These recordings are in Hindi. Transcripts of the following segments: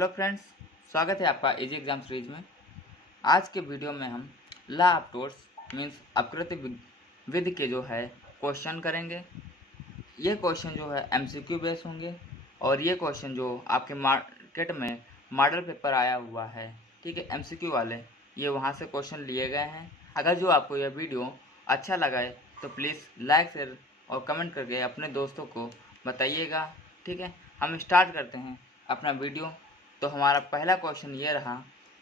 हेलो फ्रेंड्स, स्वागत है आपका इजी एग्जाम सीरीज में। आज के वीडियो में हम ला ऑफ टोर्स मीन्स अपकृत्य विधि के जो है क्वेश्चन करेंगे। ये क्वेश्चन जो है एमसीक्यू बेस होंगे और ये क्वेश्चन जो आपके मार्केट में मॉडल पेपर आया हुआ है, ठीक है, एमसीक्यू वाले, ये वहाँ से क्वेश्चन लिए गए हैं। अगर जो आपको यह वीडियो अच्छा लगा है तो प्लीज़ लाइक शेयर और कमेंट करके अपने दोस्तों को बताइएगा, ठीक है। हम स्टार्ट करते हैं अपना वीडियो। तो हमारा पहला क्वेश्चन ये रहा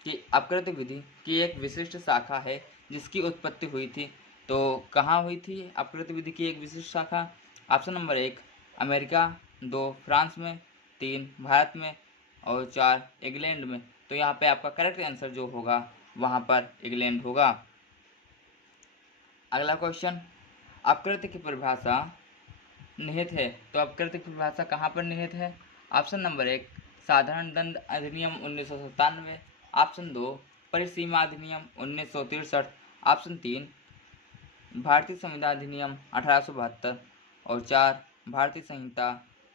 कि अपकृत्य विधि की एक विशिष्ट शाखा है जिसकी उत्पत्ति हुई थी। तो कहाँ हुई थी अपकृत्य विधि की एक विशिष्ट शाखा? ऑप्शन नंबर 1 अमेरिका, 2 फ्रांस में, 3 भारत में और 4 इंग्लैंड में। तो यहाँ पे आपका करेक्ट आंसर जो होगा वहाँ पर इंग्लैंड होगा। अगला क्वेश्चन, अपकृत्य की परिभाषा निहित है। तो अपकृत्य की परिभाषा कहाँ पर निहित है? ऑप्शन नंबर 1 साधारण दंड अधिनियम 1997, ऑप्शन 2 परिसीमा अधिनियम 1963, ऑप्शन 3 भारतीय संविधान अधिनियम 1872 और 4 भारतीय संहिता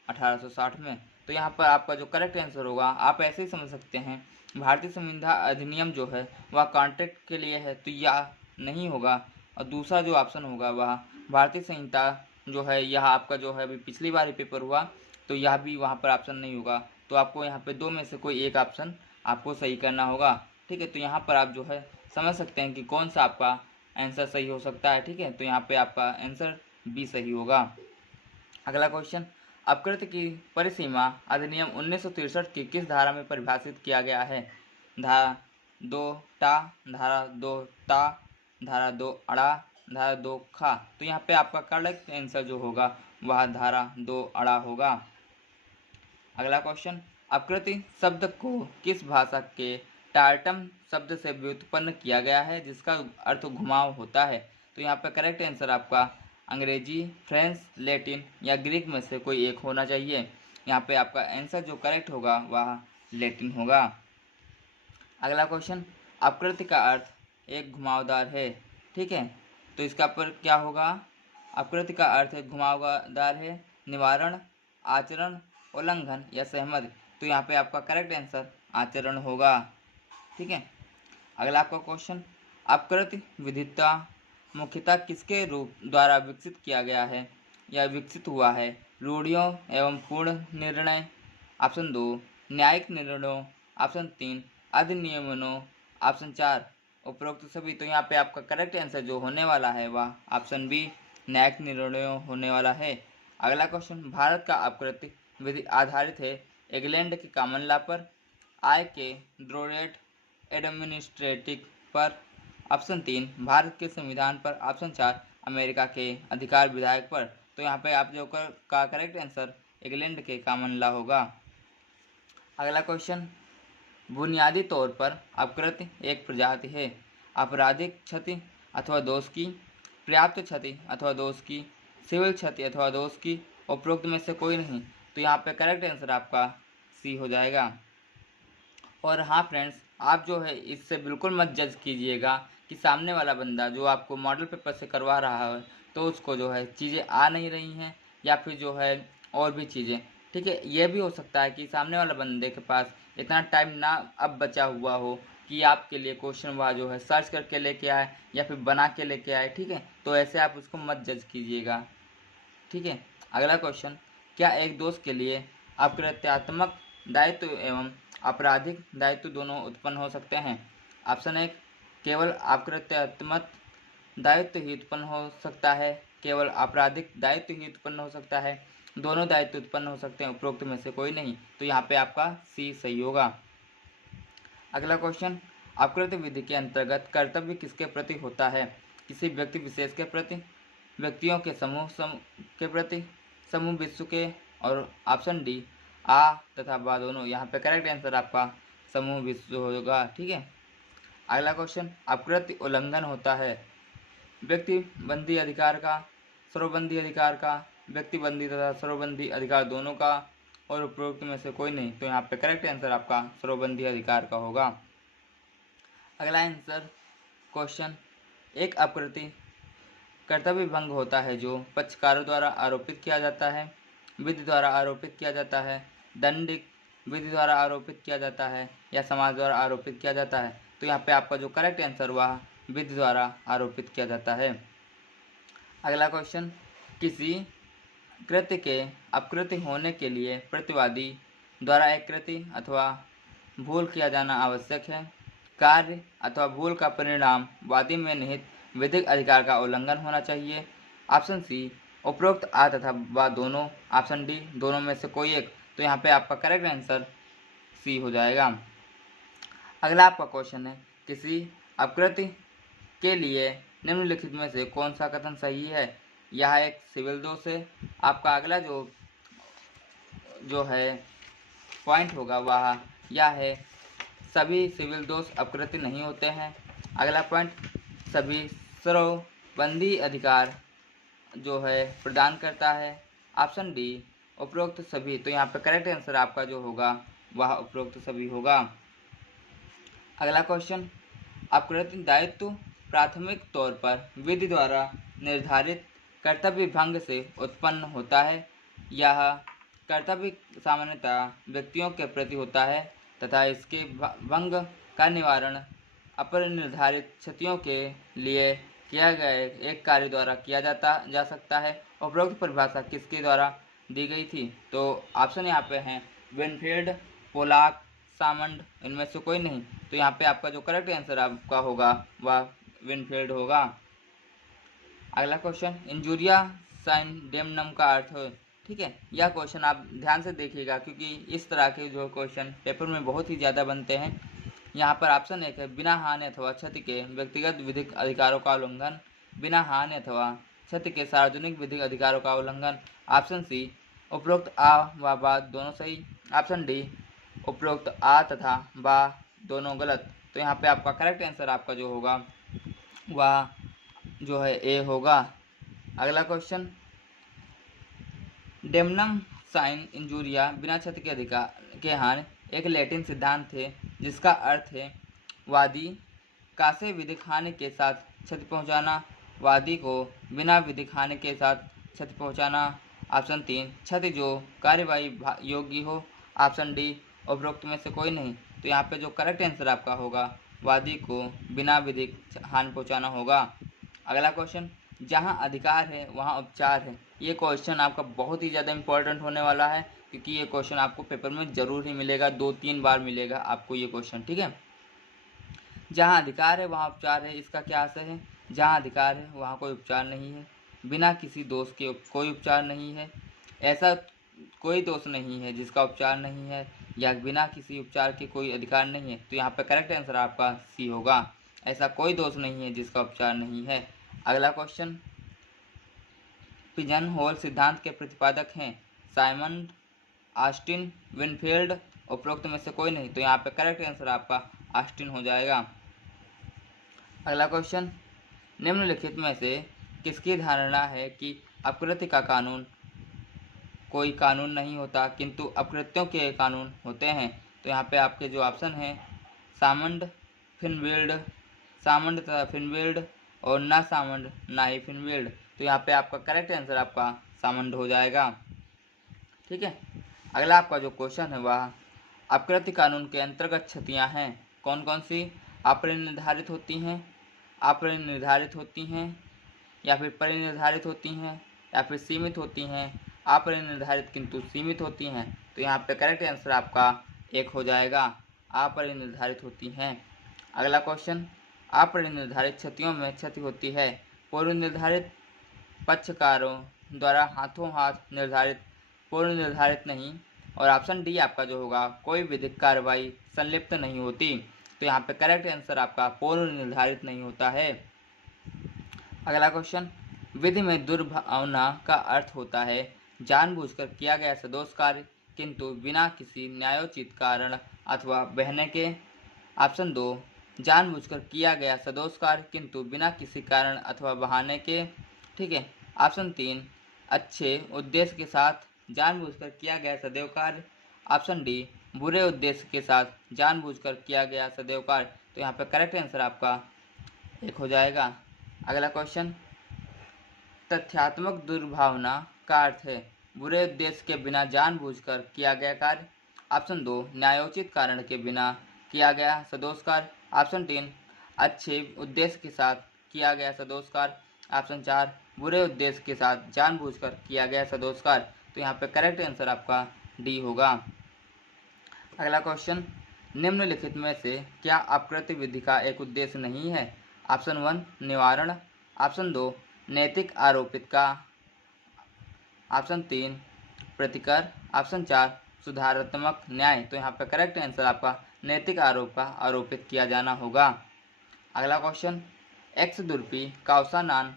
1860 में। तो यहाँ पर आपका जो करेक्ट आंसर होगा, आप ऐसे ही समझ सकते हैं, भारतीय संविधान अधिनियम जो है वह कॉन्ट्रैक्ट के लिए है, तो यह नहीं होगा। और दूसरा जो ऑप्शन होगा वह भारतीय संहिता जो है, यह आपका जो है अभी पिछली बार ही पेपर हुआ, तो यह भी वहाँ पर ऑप्शन नहीं होगा। तो आपको यहाँ पे दो में से कोई एक ऑप्शन आपको सही करना होगा, ठीक है। तो यहाँ पर आप जो है समझ सकते हैं कि कौन सा आपका आंसर सही हो सकता है, ठीक है। तो यहाँ पे आपका आंसर बी सही होगा। अगला क्वेश्चन, अपकृत्य की परिसीमा अधिनियम 1963 की किस धारा में परिभाषित किया गया है? धारा 2 टा, धारा 2 ता, धारा 2 अड़ा, धारा 2 खा। तो यहाँ पे आपका करेक्ट आंसर जो होगा वह धारा 2 अड़ा होगा। अगला क्वेश्चन, अपकृति शब्द को किस भाषा के टार्टम शब्द से व्युत्पन्न किया गया है जिसका अर्थ घुमाव होता है? तो यहाँ पे करेक्ट आंसर आपका अंग्रेजी, फ्रेंच, लैटिन या ग्रीक में से कोई एक होना चाहिए। यहाँ पे आपका आंसर जो करेक्ट होगा वह लैटिन होगा। अगला क्वेश्चन, अपकृति का अर्थ एक घुमावदार है, ठीक है। तो इसका पर क्या होगा? अपकृति का अर्थ एक घुमावदार है, निवारण, आचरण, उल्लंघन या सहमति। तो यहाँ पे आपका करेक्ट आंसर आचरण होगा, ठीक है। अगला आपका क्वेश्चन, अपकृति विधिता मुख्यतः किसके रूप द्वारा विकसित किया गया है या विकसित हुआ है? रूढ़ियों एवं पूर्ण निर्णय, ऑप्शन 2 न्यायिक निर्णयों, ऑप्शन 3 अधिनियमनों, ऑप्शन 4 उपरोक्त सभी। तो यहाँ पे आपका करेक्ट आंसर जो होने वाला है वह ऑप्शन बी न्यायिक निर्णयों होने वाला है। अगला क्वेश्चन, भारत का अपकृत्य विधि आधारित है इंग्लैंड के कॉमन लॉ पर, आय के ड्रोरेट एडमिनिस्ट्रेटिव पर, ऑप्शन 3 भारत के संविधान पर, ऑप्शन 4 अमेरिका के अधिकार विधायक पर। तो यहाँ पे आप जो का करेक्ट आंसर इंग्लैंड के कॉमन लॉ होगा। अगला क्वेश्चन, बुनियादी तौर पर अपकृत्य एक प्रजाति है आपराधिक क्षति अथवा दोष की, पर्याप्त क्षति अथवा दोष की, सिविल क्षति अथवा दोष की, उपरोक्त में से कोई नहीं। तो यहाँ पे करेक्ट आंसर आपका सी हो जाएगा। और हाँ फ्रेंड्स, आप जो है इससे बिल्कुल मत जज कीजिएगा कि सामने वाला बंदा जो आपको मॉडल पेपर से करवा रहा है तो उसको जो है चीज़ें आ नहीं रही हैं या फिर जो है और भी चीज़ें, ठीक है। ये भी हो सकता है कि सामने वाला बंदे के पास इतना टाइम ना अब बचा हुआ हो कि आपके लिए क्वेश्चन वह जो है सर्च करके लेके आए या फिर बना के लेके आए, ठीक है। तो ऐसे आप उसको मत जज कीजिएगा, ठीक है। अगला क्वेश्चन, क्या एक दोस्त के लिए अपकृत्यात्मक दायित्व एवं आपराधिक दायित्व दोनों उत्पन्न हो सकते हैं? ऑप्शन 1 केवल अपकृत्यात्मक दायित्व ही उत्पन्न हो सकता है, केवल आपराधिक दायित्व ही उत्पन्न हो सकता है, दोनों दायित्व उत्पन्न हो सकते हैं, उपरोक्त में से कोई नहीं। तो यहाँ पे आपका सी सही होगा। अगला क्वेश्चन, अपकृत्य विधि के अंतर्गत कर्तव्य किसके प्रति होता है? किसी व्यक्ति विशेष के प्रति, व्यक्तियों के समूह के प्रति, समूह विश्व के, और ऑप्शन डी आ तथा बा दोनों। यहाँ पे करेक्ट आंसर आपका समूह विश्व होगा, ठीक है। अगला क्वेश्चन, अपकृत्य उल्लंघन होता है व्यक्ति बंदी अधिकार का, सर्वबंदी अधिकार का, व्यक्ति बंदी तथा सर्वबंदी अधिकार दोनों का, और उपरोक्त में से कोई नहीं। तो यहाँ पे करेक्ट आंसर आपका सर्वबंदी अधिकार का होगा। अगला आंसर क्वेश्चन, एक अपकृति कर्तव्य भंग होता है जो पक्षकारों द्वारा आरोपित किया जाता है, विधि द्वारा आरोपित किया जाता है, दंडिक विधि द्वारा आरोपित किया जाता है या समाज द्वारा आरोपित किया जाता है? तो यहाँ पे आपका जो करेक्ट आंसर वह विधि द्वारा आरोपित किया जाता है। अगला क्वेश्चन, किसी कृत्य के अपकृत्य होने के लिए प्रतिवादी द्वारा एक कृत्य अथवा भूल किया जाना आवश्यक है। कार्य अथवा भूल का परिणाम वादी में निहित विधिक अधिकार का उल्लंघन होना चाहिए। ऑप्शन सी उपरोक्त आ तथा व दोनों, ऑप्शन डी दोनों में से कोई एक। तो यहाँ पे आपका करेक्ट आंसर सी हो जाएगा। अगला आपका क्वेश्चन है, किसी अपकृत्य के लिए निम्नलिखित में से कौन सा कथन सही है? यह एक सिविल दोष है। आपका अगला जो है पॉइंट होगा वह यह है, सभी सिविल दोष अपकृत्य नहीं होते हैं। अगला पॉइंट, सभी श्रवबंदी अधिकार जो है प्रदान करता है। ऑप्शन डी उपरोक्त सभी। तो यहाँ पे करेक्ट आंसर आपका जो होगा वह उपरोक्त सभी होगा। अगला क्वेश्चन, अपकृत्य दायित्व प्राथमिक तौर पर विधि द्वारा निर्धारित कर्तव्य भंग से उत्पन्न होता है। यह कर्तव्य सामान्यतः व्यक्तियों के प्रति होता है तथा इसके भंग का निवारण अपरिनिर्धारित क्षतियों के लिए किया गए एक कार्य द्वारा किया जा सकता है। उपरोक्त परिभाषा किसके द्वारा दी गई थी? तो ऑप्शन यहाँ पे हैं विनफील्ड, पोलाक, सामंड, इनमें से कोई नहीं। तो यहाँ पे आपका जो करेक्ट आंसर आपका होगा वह विनफील्ड होगा। अगला क्वेश्चन, इंजुरिया साइंडेमनम का अर्थ है। ठीक है, यह क्वेश्चन आप ध्यान से देखिएगा क्योंकि इस तरह के जो क्वेश्चन पेपर में बहुत ही ज़्यादा बनते हैं। यहाँ पर ऑप्शन एक है, बिना हानि अथवा क्षति के व्यक्तिगत विधिक अधिकारों का उल्लंघन, बिना हानि अथवा क्षति के सार्वजनिक विधिक अधिकारों का उल्लंघन। ऑप्शन सी उपरोक्त आ व बा दोनों सही। ऑप्शन डी उपरोक्त आ तथा बा दोनों गलत। तो यहाँ पे आपका करेक्ट आंसर आपका जो होगा वह जो है ए होगा। अगला क्वेश्चन, डेमनम साइन इंजूरिया बिना क्षति के अधिकार के हानि एक लैटिन सिद्धांत है जिसका अर्थ है वादी का से विधिक हानि के साथ क्षति पहुंचाना, वादी को बिना विधिक हानि के साथ क्षति पहुंचाना। ऑप्शन 3 क्षति जो कार्यवाही योग्य हो। ऑप्शन डी उपरोक्त में से कोई नहीं। तो यहाँ पे जो करेक्ट आंसर आपका होगा वादी को बिना विधिक हानि पहुंचाना होगा। अगला क्वेश्चन, जहाँ अधिकार है वहाँ उपचार है। ये क्वेश्चन आपका बहुत ही ज़्यादा इंपॉर्टेंट होने वाला है क्योंकि ये क्वेश्चन आपको पेपर में ज़रूर ही मिलेगा, 2-3 बार मिलेगा आपको ये क्वेश्चन। ठीक है, जहाँ अधिकार है वहाँ उपचार है, इसका क्या आशय है? जहाँ अधिकार है वहाँ कोई उपचार नहीं है, बिना किसी दोष के कोई उपचार नहीं है, ऐसा कोई दोष नहीं है जिसका उपचार नहीं है, या बिना किसी उपचार के कोई अधिकार नहीं है। तो यहाँ पे करेक्ट आंसर आपका सी होगा, ऐसा कोई दोष नहीं है जिसका उपचार नहीं है। अगला क्वेश्चन, पिजन होल सिद्धांत के प्रतिपादक हैं साइमंड, ऑस्टिन, विनफील्ड, उपरोक्त में से कोई नहीं। तो यहाँ पे करेक्ट आंसर आपका ऑस्टिन हो जाएगा। अगला क्वेश्चन, निम्नलिखित में से किसकी धारणा है कि अपकृत्य का कानून कोई कानून नहीं होता किंतु अपकृत्यों के कानून होते हैं? तो यहाँ पे आपके जो ऑप्शन हैं सामंड, फिनवील्ड, सामंड तथा फिनवील्ड, और ना सामंड ना ही फिनवील्ड। तो यहाँ पे आपका करेक्ट आंसर आपका सामंड हो जाएगा। ठीक है, अगला आपका जो क्वेश्चन है वह अपकृत्य कानून के अंतर्गत क्षतियाँ हैं कौन कौन सी? अपरिनिर्धारित होती हैं, अपरिनिर्धारित होती हैं, या फिर परिनिर्धारित होती हैं, या फिर सीमित होती हैं, अपरिनिर्धारित किंतु सीमित होती हैं। तो यहाँ पे करेक्ट आंसर आपका एक हो जाएगा, अपरिनिर्धारित होती हैं। अगला क्वेश्चन, अपरिनिर्धारित क्षतियों में क्षति होती है पूर्व निर्धारित पक्षकारों द्वारा हाथों हाथ निर्धारित, पूर्व निर्धारित नहीं। और ऑप्शन डी आपका जो होगा कोई विधिक कार्रवाई संलिप्त नहीं होती। तो यहाँ पे करेक्ट आंसर आपका पूर्व निर्धारित नहीं होता है। अगला क्वेश्चन, विधि में दुर्भावना का अर्थ होता है जानबूझकर किया गया सदोष कार्य किंतु बिना किसी न्यायोचित कारण अथवा बहने के। ऑप्शन 2 जानबूझकर किया गया सदोष कार्य किंतु बिना किसी कारण अथवा बहाने के। ठीक है, ऑप्शन 3 अच्छे उद्देश्य के साथ जानबूझकर किया गया सदैव कार्य। ऑप्शन डी बुरे उद्देश्य के साथ जानबूझकर किया गया सदैव कार्य। तो यहाँ पर करेक्ट आंसर आपका एक हो जाएगा। अगला क्वेश्चन, तथ्यात्मक दुर्भावना का अर्थ है बुरे उद्देश्य के बिना जानबूझकर किया गया कार्य। ऑप्शन 2 न्यायोचित कारण के बिना किया गया सदोष कार्य। ऑप्शन 3 अच्छे उद्देश्य के साथ किया गया सदोष कार्य। ऑप्शन 4 बुरे उद्देश्य के साथ जानबूझकर किया गया सदोष कार्य। तो यहाँ पे करेक्ट आंसर आपका डी होगा। अगला क्वेश्चन, निम्नलिखित में से क्या अपकृत्य विधि का एक उद्देश्य नहीं है? ऑप्शन 1 निवारण, ऑप्शन 2 नैतिक आरोपित का, ऑप्शन 3 प्रतिकर, ऑप्शन 4 सुधारात्मक न्याय। तो यहाँ पे करेक्ट आंसर आपका नैतिक आरोप का आरोपित किया जाना होगा। अगला क्वेश्चन, एक्स दुर्पी काउसानान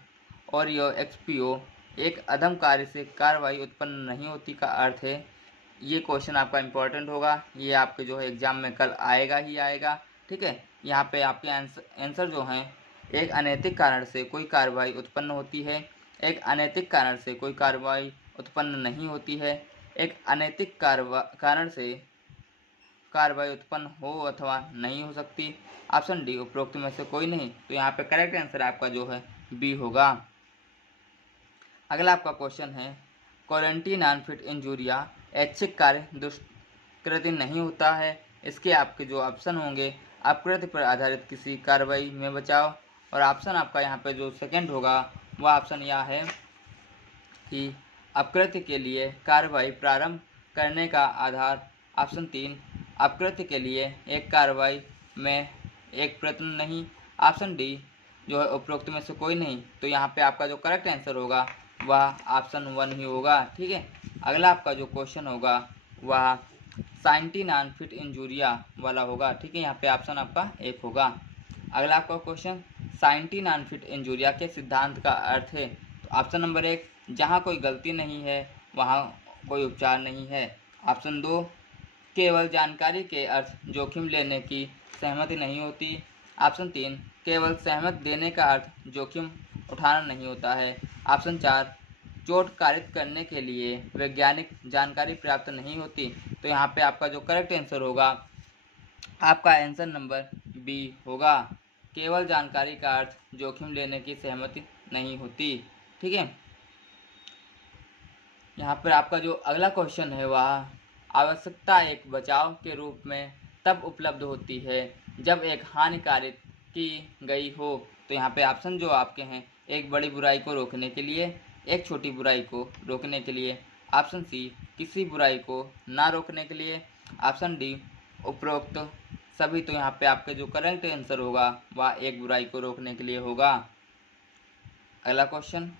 और यो एक्सपीओ एक अधम कार्य से कार्रवाई उत्पन्न नहीं होती का अर्थ है। ये क्वेश्चन आपका इम्पोर्टेंट होगा, ये आपके जो है एग्जाम में कल आएगा ही आएगा। ठीक है, यहाँ पे आपके आंसर जो हैं, एक अनैतिक कारण से कोई कार्रवाई उत्पन्न होती है, एक अनैतिक कारण से कोई कार्रवाई उत्पन्न नहीं होती है, एक अनैतिक कारण से कार्रवाई उत्पन्न हो अथवा नहीं हो सकती। ऑप्शन डी उपरोक्त में से कोई नहीं। तो यहाँ पे करेक्ट आंसर आपका जो है बी होगा। अगला आपका क्वेश्चन है, क्वारंटीन अनफिट इंजूरिया ऐच्छिक कार्य दुष्कृति नहीं होता है। इसके आपके जो ऑप्शन होंगे, अपकृत्य पर आधारित किसी कार्रवाई में बचाव, और ऑप्शन आपका यहाँ पे जो सेकंड होगा वह ऑप्शन यह है कि अपकृत्य के लिए कार्रवाई प्रारंभ करने का आधार। ऑप्शन 3 अपकृत्य के लिए एक कार्रवाई में एक प्रयत्न नहीं। ऑप्शन डी जो है उपरोक्त में से कोई नहीं। तो यहाँ पे आपका जो करेक्ट आंसर होगा वह ऑप्शन 1 ही होगा। ठीक है, अगला आपका जो क्वेश्चन होगा वह साइंटीन अनफिट इंजूरिया वाला होगा। ठीक है, यहाँ पे ऑप्शन आपका 1 होगा। अगला आपका क्वेश्चन, साइंटीन अनफिट इंजूरिया के सिद्धांत का अर्थ है। तो ऑप्शन नंबर 1 जहाँ कोई गलती नहीं है वहाँ कोई उपचार नहीं है। ऑप्शन 2 केवल जानकारी के अर्थ जोखिम लेने की सहमति नहीं होती। ऑप्शन 3 केवल सहमत देने का अर्थ जोखिम उठाना नहीं होता है। ऑप्शन 4 चोट कारित करने के लिए वैज्ञानिक जानकारी प्राप्त नहीं होती। तो यहाँ पे आपका जो करेक्ट आंसर होगा आपका आंसर नंबर बी होगा, केवल जानकारी का अर्थ जोखिम लेने की सहमति नहीं होती। ठीक है, यहाँ पर आपका जो अगला क्वेश्चन है वह आवश्यकता एक बचाव के रूप में तब उपलब्ध होती है जब एक हानि कारित की गई हो। तो यहाँ पे ऑप्शन जो आपके हैं, एक बड़ी बुराई को रोकने के लिए, एक छोटी बुराई को रोकने के लिए, ऑप्शन सी किसी बुराई को ना रोकने के लिए, ऑप्शन डी उपरोक्त सभी। तो यहाँ पे आपके जो करेक्ट आंसर होगा वह एक बुराई को रोकने के लिए होगा। अगला क्वेश्चन,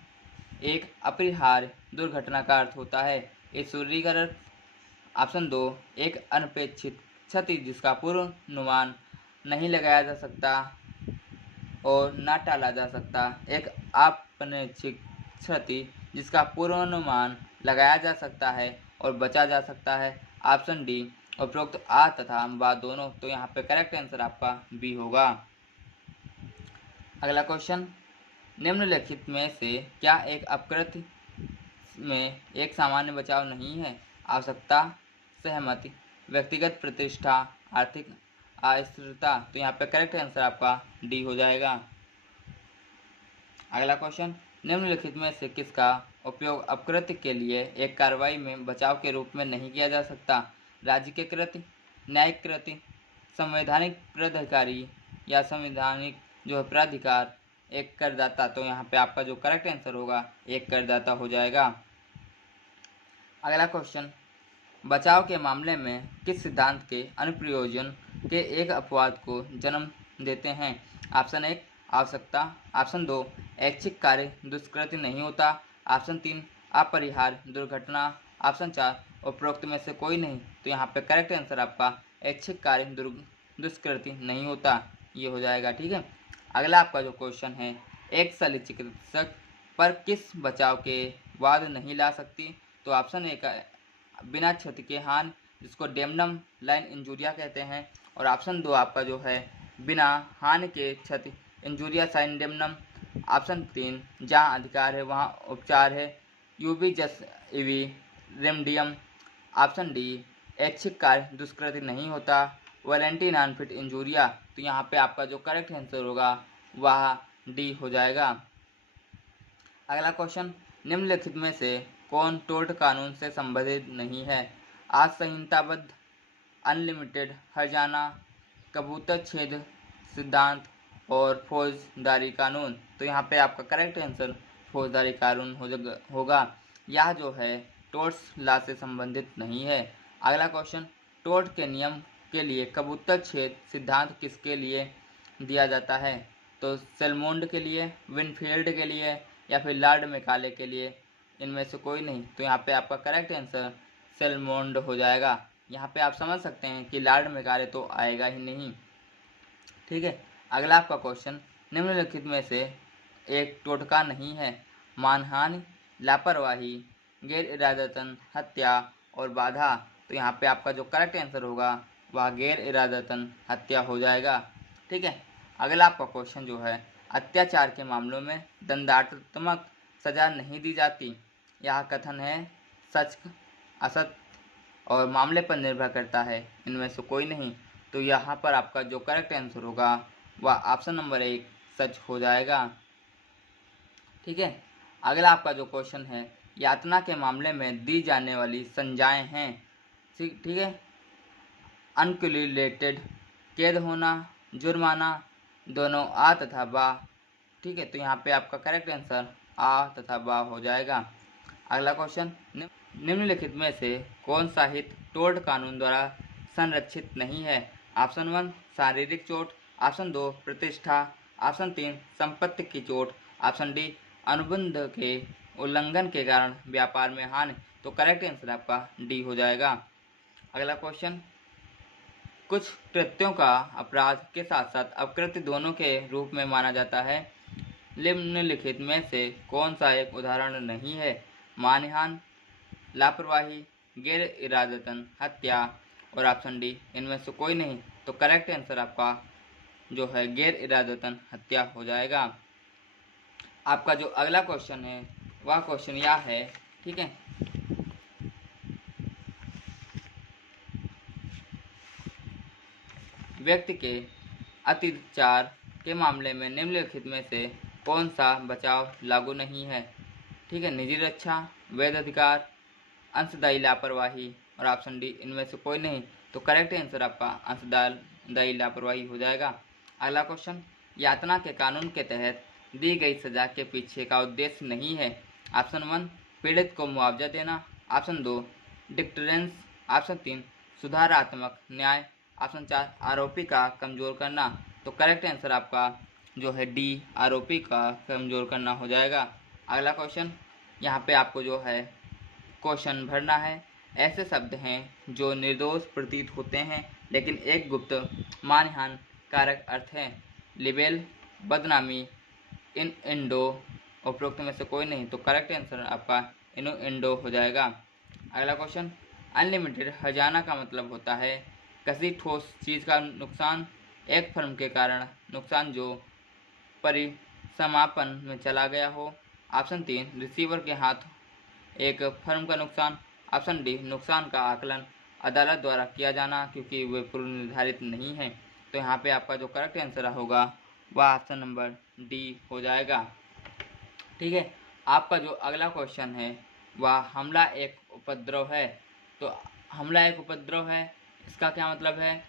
एक अपरिहार्य दुर्घटना का अर्थ होता है इस सूर्य का अर्थ। ऑप्शन 2 एक अनपेक्षित क्षति जिसका पूर्वानुमान नहीं लगाया जा सकता और न टाला जा सकता, एक अनपेक्षित क्षति जिसका पूर्वानुमान लगाया जा सकता है और बचा जा सकता है। ऑप्शन डी उपरोक्त आ तथा बा दोनों। तो यहाँ पे करेक्ट आंसर आपका बी होगा। अगला क्वेश्चन, निम्नलिखित में से क्या एक अपकृत्य में एक सामान्य बचाव नहीं है? आवश्यकता, सहमति, व्यक्तिगत प्रतिष्ठा, आर्थिक अस्थिरता। तो यहाँ पे करेक्ट आंसर आपका डी हो जाएगा। अगला क्वेश्चन, निम्नलिखित में से किसका उपयोग अपकृत्य के लिए एक कार्रवाई में बचाव के रूप में नहीं किया जा सकता? राज्य के कृत्य, न्यायिक कृत्य, संवैधानिक प्राधिकारी या संवैधानिक जो है प्राधिकार, एक करदाता। तो यहाँ पे आपका जो करेक्ट आंसर होगा एक करदाता हो जाएगा। अगला क्वेश्चन, बचाव के मामले में किस सिद्धांत के अनुप्रयोजन के एक अपवाद को जन्म देते हैं? ऑप्शन 1 आवश्यकता, ऑप्शन 2 ऐच्छिक कार्य दुष्कृति नहीं होता, ऑप्शन 3 अपरिहार्य दुर्घटना, ऑप्शन 4 उपरोक्त में से कोई नहीं। तो यहाँ पे करेक्ट आंसर आपका ऐच्छिक कार्य दुष्कृति नहीं होता, ये हो जाएगा। ठीक है, अगला आपका जो क्वेश्चन है, एक शल्य चिकित्सक पर किस बचाव के वाद नहीं ला सकती? तो ऑप्शन 1 बिना क्षति के हानि जिसको डेमनम लाइन इंजूरिया कहते हैं, और ऑप्शन 2 आपका जो है बिना हानि के क्षति इंजूरिया साइन डेमनम, ऑप्शन 3 जहाँ अधिकार है वहाँ उपचार है यूबी जस इवी रेमडियम, ऑप्शन डी ऐच्छिक कार्य दुष्कृति नहीं होता वैलेंटी अनफिट इंजूरिया। तो यहाँ पे आपका जो करेक्ट आंसर होगा वह डी हो जाएगा। अगला क्वेश्चन, निम्नलिखित में से कौन टोर्ट कानून से संबंधित नहीं है? आज संहिताबद्ध अनलिमिटेड हर्जाना, कबूतर छेद सिद्धांत और फौजदारी कानून। तो यहाँ पे आपका करेक्ट आंसर फौजदारी कानून होगा। यह जो है टोर्ट्स लॉ से संबंधित नहीं है। अगला क्वेश्चन, टोर्ट के नियम के लिए कबूतर छेद सिद्धांत किसके लिए दिया जाता है? तो सेलमोंड के लिए, विनफील्ड के लिए या फिर लॉर्ड मैकाले के लिए, इनमें से कोई नहीं। तो यहाँ पे आपका करेक्ट आंसर सेलमोंड हो जाएगा। यहाँ पे आप समझ सकते हैं कि लॉर्ड मैकाले तो आएगा ही नहीं। ठीक है, अगला आपका क्वेश्चन, निम्नलिखित में से एक टोटका नहीं है। मानहानि, लापरवाही, गैर इरादतन हत्या और बाधा। तो यहाँ पे आपका जो करेक्ट आंसर होगा वह गैर इरादतन हत्या हो जाएगा। ठीक है, अगला आपका क्वेश्चन जो है, अत्याचार के मामलों में दंडात्मक सजा नहीं दी जाती। यह कथन है सच, असत और मामले पर निर्भर करता है, इनमें से कोई नहीं। तो यहाँ पर आपका जो करेक्ट आंसर होगा वह ऑप्शन नंबर 1 सच हो जाएगा। ठीक है, अगला आपका जो क्वेश्चन है, यातना के मामले में दी जाने वाली संज्ञाएं हैं। ठीक है, अनक्यूमुलेटेड, कैद होना, जुर्माना, दोनों आ तथा बा। ठीक है, तो यहाँ पे आपका करेक्ट आंसर आ तथा बा हो जाएगा। अगला क्वेश्चन, निम्नलिखित में से कौन सा हित टोर्ट कानून द्वारा संरक्षित नहीं है? ऑप्शन 1 शारीरिक चोट, ऑप्शन 2 प्रतिष्ठा, ऑप्शन 3 संपत्ति की चोट, ऑप्शन डी अनुबंध के उल्लंघन के कारण व्यापार में हानि। तो करेक्ट आंसर आपका डी हो जाएगा। अगला क्वेश्चन, कुछ कृत्यों का अपराध के साथ साथ अपकृत्य दोनों के रूप में माना जाता है। निम्नलिखित में से कौन सा एक उदाहरण नहीं है? मानहानि, लापरवाही, गैर इरादतन हत्या और ऑप्शन डी इनमें से कोई नहीं। तो करेक्ट आंसर आपका जो है गैर इरादतन हत्या हो जाएगा। आपका जो अगला क्वेश्चन है वह क्वेश्चन यह है। ठीक है, व्यक्ति के अत्याचार के मामले में निम्नलिखित में से कौन सा बचाव लागू नहीं है? ठीक है, निजी रक्षा, वैध अधिकार, अंशदायी लापरवाही और ऑप्शन डी इनमें से कोई नहीं। तो करेक्ट आंसर आपका अंशदायी लापरवाही हो जाएगा। अगला क्वेश्चन, यातना के कानून के तहत दी गई सजा के पीछे का उद्देश्य नहीं है। ऑप्शन 1 पीड़ित को मुआवजा देना, ऑप्शन 2 डिटरेंस, ऑप्शन 3 सुधारात्मक न्याय, ऑप्शन 4 आरोपी का कमजोर करना। तो करेक्ट आंसर आपका जो है डी आरोपी का कमजोर करना हो जाएगा। अगला क्वेश्चन, यहाँ पे आपको जो है क्वेश्चन भरना है। ऐसे शब्द हैं जो निर्दोष प्रतीत होते हैं लेकिन एक गुप्त मानहानि कारक अर्थ है। लिबेल, बदनामी, इन इंडो, उपरोक्त में से कोई नहीं। तो करेक्ट आंसर आपका इनो इंडो हो जाएगा। अगला क्वेश्चन, अनलिमिटेड हर्जाना का मतलब होता है किसी ठोस चीज़ का नुकसान, एक फर्म के कारण नुकसान जो परिसमापन में चला गया हो, ऑप्शन 3 रिसीवर के हाथ एक फर्म का नुकसान, ऑप्शन डी नुकसान का आकलन अदालत द्वारा किया जाना क्योंकि वे पूर्व निर्धारित नहीं है। तो यहाँ पे आपका जो करेक्ट आंसर होगा वह ऑप्शन नंबर डी हो जाएगा। ठीक है, आपका जो अगला क्वेश्चन है वह हमला एक उपद्रव है। तो हमला एक उपद्रव है, इसका क्या मतलब है?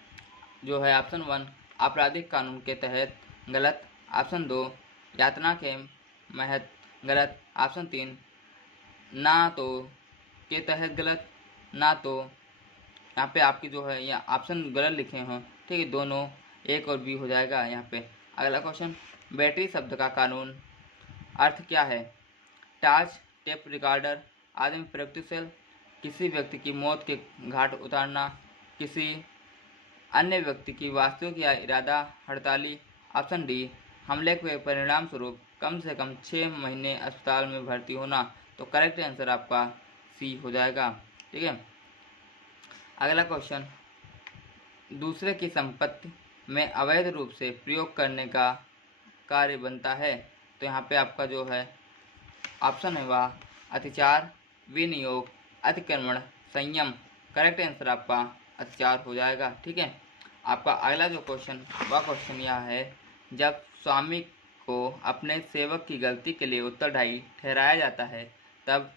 जो है ऑप्शन 1 आपराधिक कानून के तहत गलत, ऑप्शन 2 यातना के महत गलत, ऑप्शन 3 ना तो के तहत गलत, ना तो यहाँ पे आपकी जो है या ऑप्शन गलत लिखे हों। ठीक है, दोनों एक और बी हो जाएगा यहाँ पे। अगला क्वेश्चन, बैटरी शब्द का कानून अर्थ क्या है? टार्च, टेप रिकॉर्डर, आदमी प्रैक्टिसल, किसी व्यक्ति की मौत के घाट उतारना, किसी अन्य व्यक्ति की वास्तविक या इरादा हड़ताली, ऑप्शन डी हमले के परिणाम स्वरूप कम से कम 6 महीने अस्पताल में भर्ती होना। तो करेक्ट आंसर आपका सी हो जाएगा। ठीक है, अगला क्वेश्चन, दूसरे की संपत्ति में अवैध रूप से प्रयोग करने का कार्य बनता है। तो यहाँ पे आपका जो है ऑप्शन है वह अतिचार, विनियोग, अतिक्रमण, संयम। करेक्ट आंसर आपका अतिचार हो जाएगा। ठीक है, आपका अगला जो क्वेश्चन वह क्वेश्चन यह है, जब स्वामी को अपने सेवक की गलती के लिए उत्तरदायी ठहराया जाता है तब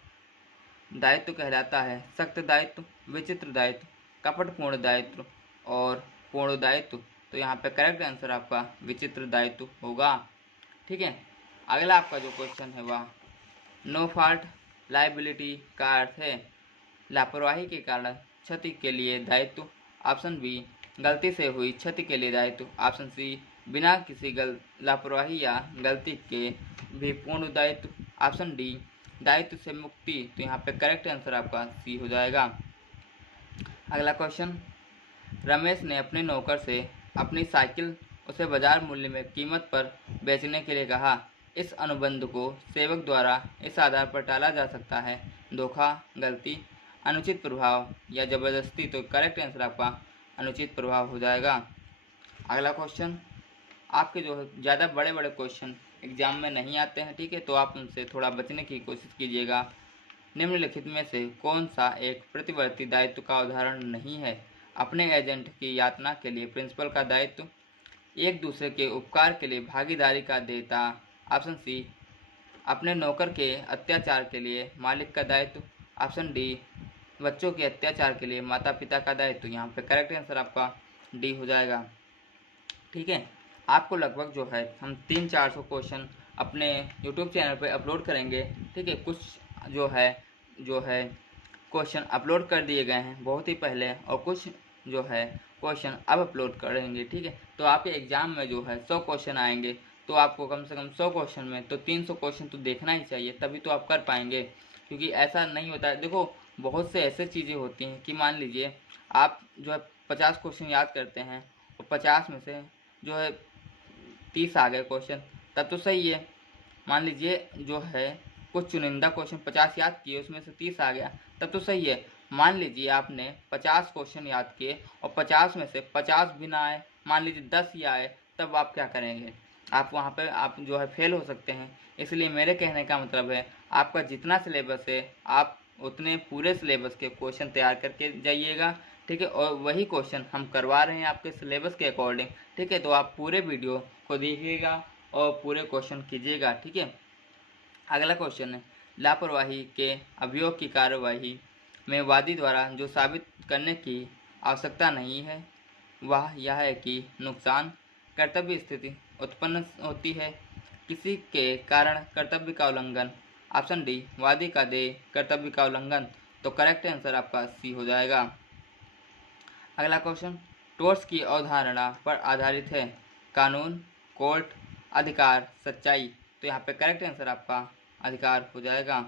दायित्व कहलाता है सख्त दायित्व, विचित्र दायित्व, कपटपूर्ण दायित्व और पूर्ण दायित्व। तो यहाँ पे करेक्ट आंसर आपका विचित्र दायित्व होगा। ठीक है, अगला आपका जो क्वेश्चन है वह नो फॉल्ट लाइबिलिटी का अर्थ है लापरवाही के कारण क्षति के लिए दायित्व। ऑप्शन बी गलती से हुई क्षति के लिए दायित्व। ऑप्शन सी बिना किसी लापरवाही या गलती के भी पूर्ण दायित्व। ऑप्शन डी दायित्व से मुक्ति। तो यहाँ पे करेक्ट आंसर आपका सी हो जाएगा। अगला क्वेश्चन, रमेश ने अपने नौकर से अपनी साइकिल उसे बाजार मूल्य में कीमत पर बेचने के लिए कहा। इस अनुबंध को सेवक द्वारा इस आधार पर टाला जा सकता है धोखा, गलती, अनुचित प्रभाव या जबरदस्ती। तो करेक्ट आंसर आपका अनुचित प्रभाव हो जाएगा। अगला क्वेश्चन, आपके जो है ज़्यादा बड़े बड़े क्वेश्चन एग्जाम में नहीं आते हैं, ठीक है, तो आप उनसे थोड़ा बचने की कोशिश कीजिएगा। निम्नलिखित में से कौन सा एक प्रतिवर्ती दायित्व का उदाहरण नहीं है? अपने एजेंट की यातना के लिए प्रिंसिपल का दायित्व, एक दूसरे के उपकार के लिए भागीदारी का देता। ऑप्शन सी अपने नौकर के अत्याचार के लिए मालिक का दायित्व। ऑप्शन डी बच्चों के अत्याचार के लिए माता पिता का दायित्व। यहाँ पे करेक्ट आंसर आपका डी हो जाएगा। ठीक है, आपको लगभग जो है हम 300-400 क्वेश्चन अपने यूट्यूब चैनल पे अपलोड करेंगे। ठीक है, कुछ जो है क्वेश्चन अपलोड कर दिए गए हैं बहुत ही पहले और कुछ जो है क्वेश्चन अब अपलोड करेंगे। ठीक है, तो आपके एग्ज़ाम में जो है 100 क्वेश्चन आएंगे, तो आपको कम से कम 100 क्वेश्चन में तो 300 क्वेश्चन तो देखना ही चाहिए, तभी तो आप कर पाएंगे। क्योंकि ऐसा नहीं होता है, देखो बहुत से ऐसे चीज़ें होती हैं कि मान लीजिए आप जो है 50 क्वेश्चन याद करते हैं और 50 में से जो है 30 आ गए क्वेश्चन, तब तो सही है। मान लीजिए जो है कुछ चुनिंदा क्वेश्चन 50 याद किए, उसमें से 30 आ गया, तब तो सही है। मान लीजिए आपने 50 क्वेश्चन याद किए और 50 में से 50 भी ना आए, मान लीजिए 10 ही आए, तब आप क्या करेंगे? आप वहाँ पर आप जो है फेल हो सकते हैं। इसलिए मेरे कहने का मतलब है आपका जितना सिलेबस है आप उतने पूरे सिलेबस के क्वेश्चन तैयार करके जाइएगा। ठीक है, और वही क्वेश्चन हम करवा रहे हैं आपके सिलेबस के अकॉर्डिंग। ठीक है, तो आप पूरे वीडियो को देखिएगा और पूरे क्वेश्चन कीजिएगा। ठीक है, अगला क्वेश्चन है लापरवाही के अभियोग की कार्यवाही में वादी द्वारा जो साबित करने की आवश्यकता नहीं है वह यह है कि नुकसान कर्तव्य स्थिति उत्पन्न होती है किसी के कारण कर्तव्य का उल्लंघन। ऑप्शन डी वादी का देय कर्तव्य का उल्लंघन। तो करेक्ट आंसर आपका सी हो जाएगा। अगला क्वेश्चन, टोर्स की अवधारणा पर आधारित है कानून, कोर्ट, अधिकार, सच्चाई। तो यहाँ पे करेक्ट आंसर आपका अधिकार हो जाएगा।